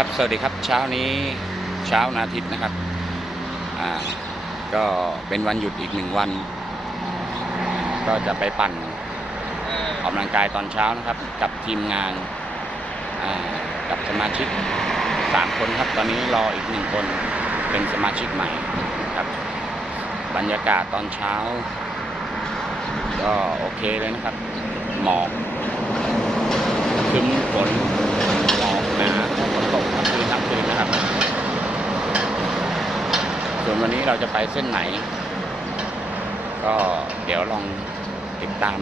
ครับสวัสดีครับเช้านี้เช้านาทิตย์นะครับอ่าก็เป็นวันหยุดอีกหนึ่งวัน ก็จะไปปั่นออกกำลังกายตอนเช้านะครับ กับทีมงานอ่ากับสมาชิกสามคนครับ ตอนนี้รออีกหนึ่งคนเป็นสมาชิกใหม่ครับ บรรยากาศตอนเช้า ก็โอเคเลยนะครับ หมอกคึ้มฝน นาฝนตกทั้งคืนทั้งคืนนะครับ ส่วนวันนี้เราจะไปเส้นไหน ก็เดี๋ยวลองติดตาม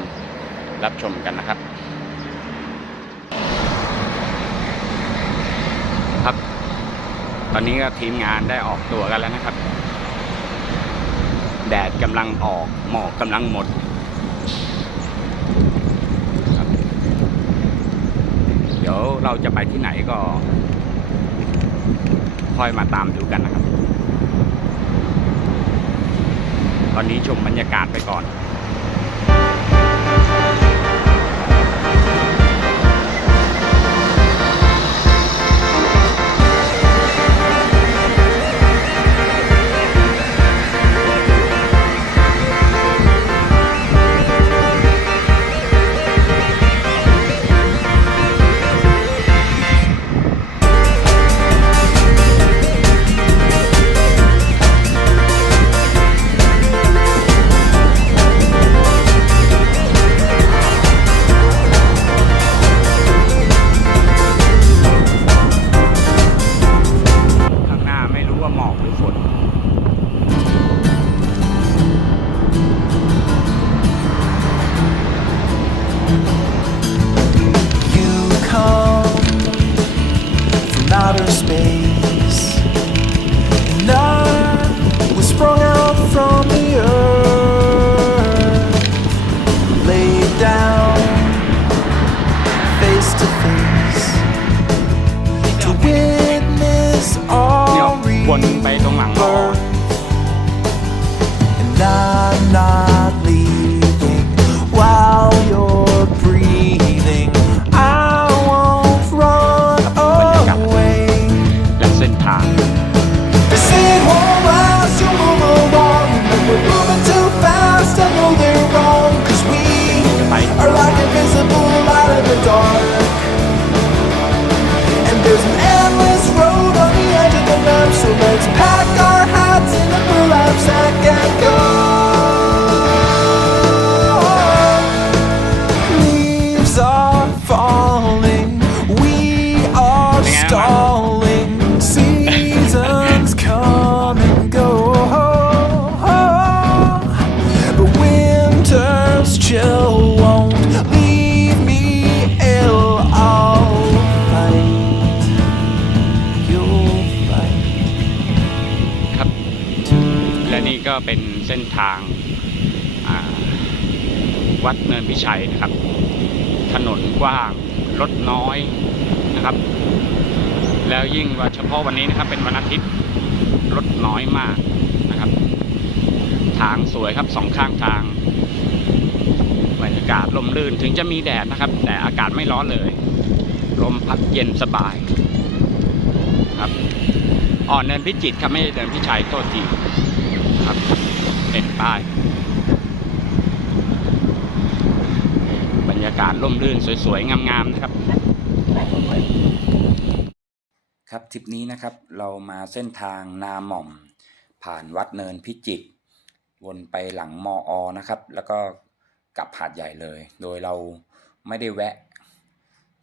รับชมกันนะครับ ครับ ตอนนี้ก็ทีมงานได้ออกตัวกันแล้วนะครับ แดดกำลังออกหมอกกำลังหมดครับเดี๋ยวเราจะไปที่ไหนก็ค่อยมาตามดูกันนะครับ ตอนนี้ชมบรรยากาศไปก่อน ก็เป็นเส้นทางาวัดเนินพิชัยนะครับ ถนนกว้างรถน้อยนะครับ แล้วยิ่งว่าเฉพาะวันนี้นะครับ เป็นวันอาทิตย์รถน้อยมากนะครับ ทางสวยครับสองข้างทางบรรยากาศลมลื่นถึงจะมีแดดนะครับ แต่อากาศไม่ร้อนเลยลมพัดเย็นสบายครับอ่อนเนินพิจิตครับไม่ใช่เนินพิชัยโทษที ครับเป็นป้าย บรรยากาศร่มรื่นสวยๆ งามๆ นะครับ ครับทริปนี้นะครับเรามาเส้นทางนาหม่อม ผ่านวัดเนินพิจิตรวนไปหลังมออนะครับ แล้วก็กลับหาดใหญ่เลย โดยเราไม่ได้แวะ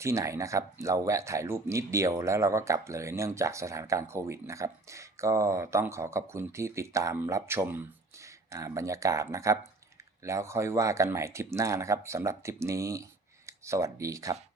ที่ไหนนะครับ เราแวะถ่ายรูปนิดเดียวแล้วเราก็กลับเลยเนื่องจากสถานการณ์โควิดนะครับ ก็ต้องขอขอบคุณที่ติดตามรับชมบรรยากาศนะครับ แล้วค่อยว่ากันใหม่ทริปหน้านะครับสำหรับทริปนี้ สวัสดีครับ